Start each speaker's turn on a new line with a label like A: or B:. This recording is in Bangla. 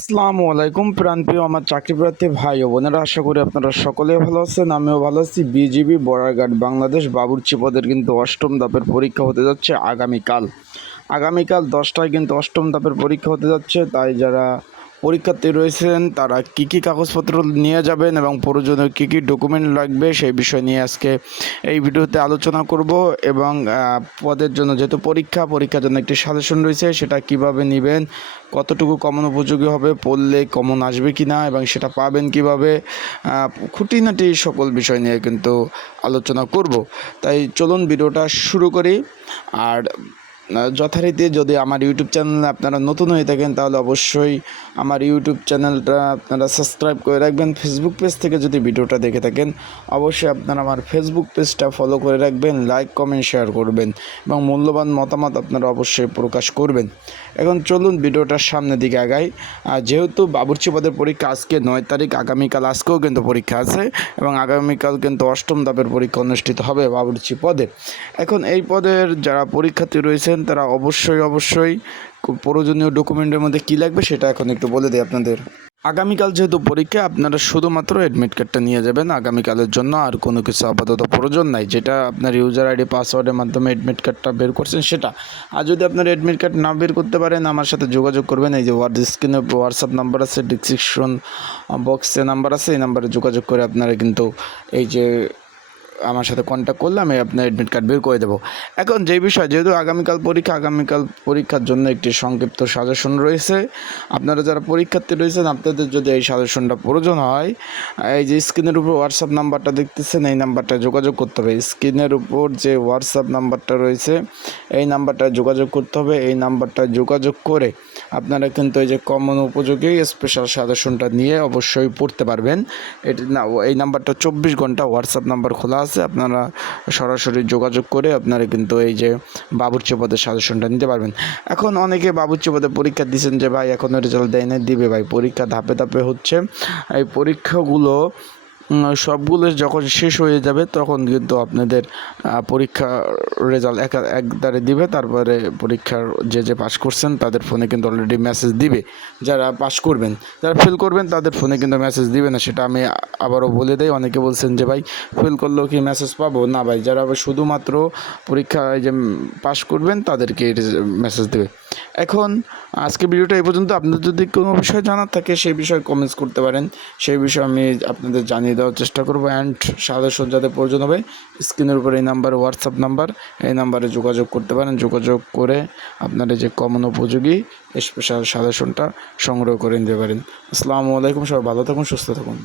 A: আসসালামু আলাইকুম প্রাণপ্রিয় আমার চাকরি প্রার্থী ভাই ও বোনেরা, আশা করি আপনারা সকলে ভালো আছেন, আমিও ভালো আছি। বিজিবি বর্ডারগার্ড বাংলাদেশ বাবুর্চি পদের কিন্তু অষ্টম ধাপের পরীক্ষা হতে যাচ্ছে আগামীকাল। আগামীকাল দশটায় কিন্তু অষ্টম ধাপের পরীক্ষা হতে যাচ্ছে, তাই যারা পরীক্ষার্থী রয়েছেন, তারা কী কী কাগজপত্র নিয়ে যাবেন এবং প্রয়োজনীয় কী কী ডকুমেন্ট লাগবে সেই বিষয় নিয়ে আজকে এই ভিডিওতে আলোচনা করব এবং পদের জন্য যেহেতু পরীক্ষা, পরীক্ষার জন্য একটি সাজেশন রয়েছে, সেটা কীভাবে নেবেন, কতটুকু কমন উপযোগী হবে, পড়লে কমন আসবে কি না এবং সেটা পাবেন কীভাবে খুঁটিনাটি সকল বিষয় নিয়ে কিন্তু আলোচনা করব। তাই চলুন ভিডিওটা শুরু করি। আর যথারীতি যদি আমার ইউটিউব চ্যানেলে আপনারা নতুন হয়ে থাকেন, তাহলে অবশ্যই আমার ইউটিউব চ্যানেলটা আপনারা সাবস্ক্রাইব করে রাখবেন। ফেসবুক পেজ থেকে যদি ভিডিওটা দেখে থাকেন, অবশ্যই আপনারা আমার ফেসবুক পেজটা ফলো করে রাখবেন লাইক কমেন্ট শেয়ার করবেন এবং মূল্যবান মতামত আপনারা অবশ্যই প্রকাশ করবেন। এখন চলুন ভিডিওটার সামনের দিকে আগাই। যেহেতু বাবুর্চি পদের পরীক্ষা আজকে নয় তারিখ, আগামীকাল আজকেও কিন্তু পরীক্ষা আছে এবং আগামীকাল কিন্তু অষ্টম ধাপের পরীক্ষা অনুষ্ঠিত হবে বাবুর্চি পদে এখন এই পদের যারা পরীক্ষার্থী রয়েছেন তারা অবশ্যই অবশ্যই। প্রয়োজনীয় ডকুমেন্টের মধ্যে কী লাগবে সেটা এখন একটু বলে দিই আপনাদের। আগামীকাল যেহেতু পরীক্ষা, আপনারা শুধুমাত্র অ্যাডমিট কার্ডটা নিয়ে যাবেন। আগামীকালের জন্য আর কোনো কিছু আপাতত প্রয়োজন নাই। যেটা আপনার ইউজার আইডি পাসওয়ার্ডের মাধ্যমে অ্যাডমিট কার্ডটা বের করছেন সেটা। আর যদি আপনার অ্যাডমিট কার্ড না বের করতে পারেন, আমার সাথে যোগাযোগ করবেন। এই যে স্ক্রিনে হোয়াটসঅ্যাপ নাম্বার আছে ডিসক্রিপশন বক্সে নাম্বার আছে, এই নাম্বারে যোগাযোগ করে আপনারা কিন্তু এই যে আমার সাথে কন্ট্যাক্ট করলে আমি আপনার অ্যাডমিট কার্ড বের করে দেবো। এখন যে বিষয়, যেহেতু আগামীকাল পরীক্ষা, আগামীকাল পরীক্ষার জন্য একটি সংক্ষিপ্ত সাজেশন রয়েছে। আপনারা যারা পরীক্ষার্থী রয়েছেন, আপনাদের যদি এই সাজেশনটা প্রয়োজন হয়, এই যে স্ক্রিনের উপর হোয়াটসঅ্যাপ নাম্বারটা দেখতেছেন, এই নাম্বারটা যোগাযোগ করতে হবে। স্ক্রিনের উপর যে হোয়াটসঅ্যাপ নাম্বারটা রয়েছে, এই নাম্বারটা যোগাযোগ করতে হবে। এই নাম্বারটা যোগাযোগ করে আপনারা কিন্তু এই যে কমন উপযোগী স্পেশাল সাজেশনটা নিয়ে অবশ্যই পড়তে পারবেন। এটি, না, এই নাম্বারটা চব্বিশ ঘণ্টা হোয়াটসঅ্যাপ নাম্বার খোলা আছে। আপনারা সরাসরি যোগাযোগ করে আপনারা কিন্তু এই যে বাবুর্চি পদের সাজেশনটা নিতে পারবেন। এখন অনেকে বাবুর্চি পদে পরীক্ষা দিয়েছেন যে, ভাই এখনও রেজাল্ট দেয় না দিবে ভাই, পরীক্ষা ধাপে ধাপে হচ্ছে। এই পরীক্ষাগুলো সবগুলো যখন শেষ হয়ে যাবে তখন কিন্তু আপনাদের আহ, পরীক্ষা রেজাল্ট এক একদারে দিবে। তারপরে পরীক্ষার যে যে পাস করছেন তাদের ফোনে কিন্তু অলরেডি মেসেজ দিবে। যারা পাস করবেন যারা ফেল করবেন তাদের ফোনে কিন্তু মেসেজ দিবে না। সেটা আমি আবারও বলে দেই। অনেকে বলছেন যে ভাই ফেল করলেও কি মেসেজ পাবো? না ভাই যারা শুধুমাত্র পরীক্ষা যে পাশ করবেন তাদেরকে মেসেজ দেবে। এখন আজকে ভিডিওটা এই পর্যন্ত। আপনাদের যদি কোনো বিষয় জানার থাকে, সেই বিষয়ে কমেন্টস করতে পারেন। সেই বিষয়ে আমি আপনাদের জানিয়ে দেওয়ার চেষ্টা করব। অ্যান্ড সাজেশন যাতে প্রয়োজন হবে স্ক্রিনের উপর এই নাম্বার হোয়াটসঅ্যাপ নাম্বার এই নাম্বারে যোগাযোগ করতে পারেন। যোগাযোগ করে আপনারা যে কমন উপযোগী স্পেশাল সাজেশনটা সংগ্রহ করে নিতে পারেন। আসসালামু আলাইকুম, সবাই ভালো থাকুন, সুস্থ থাকুন।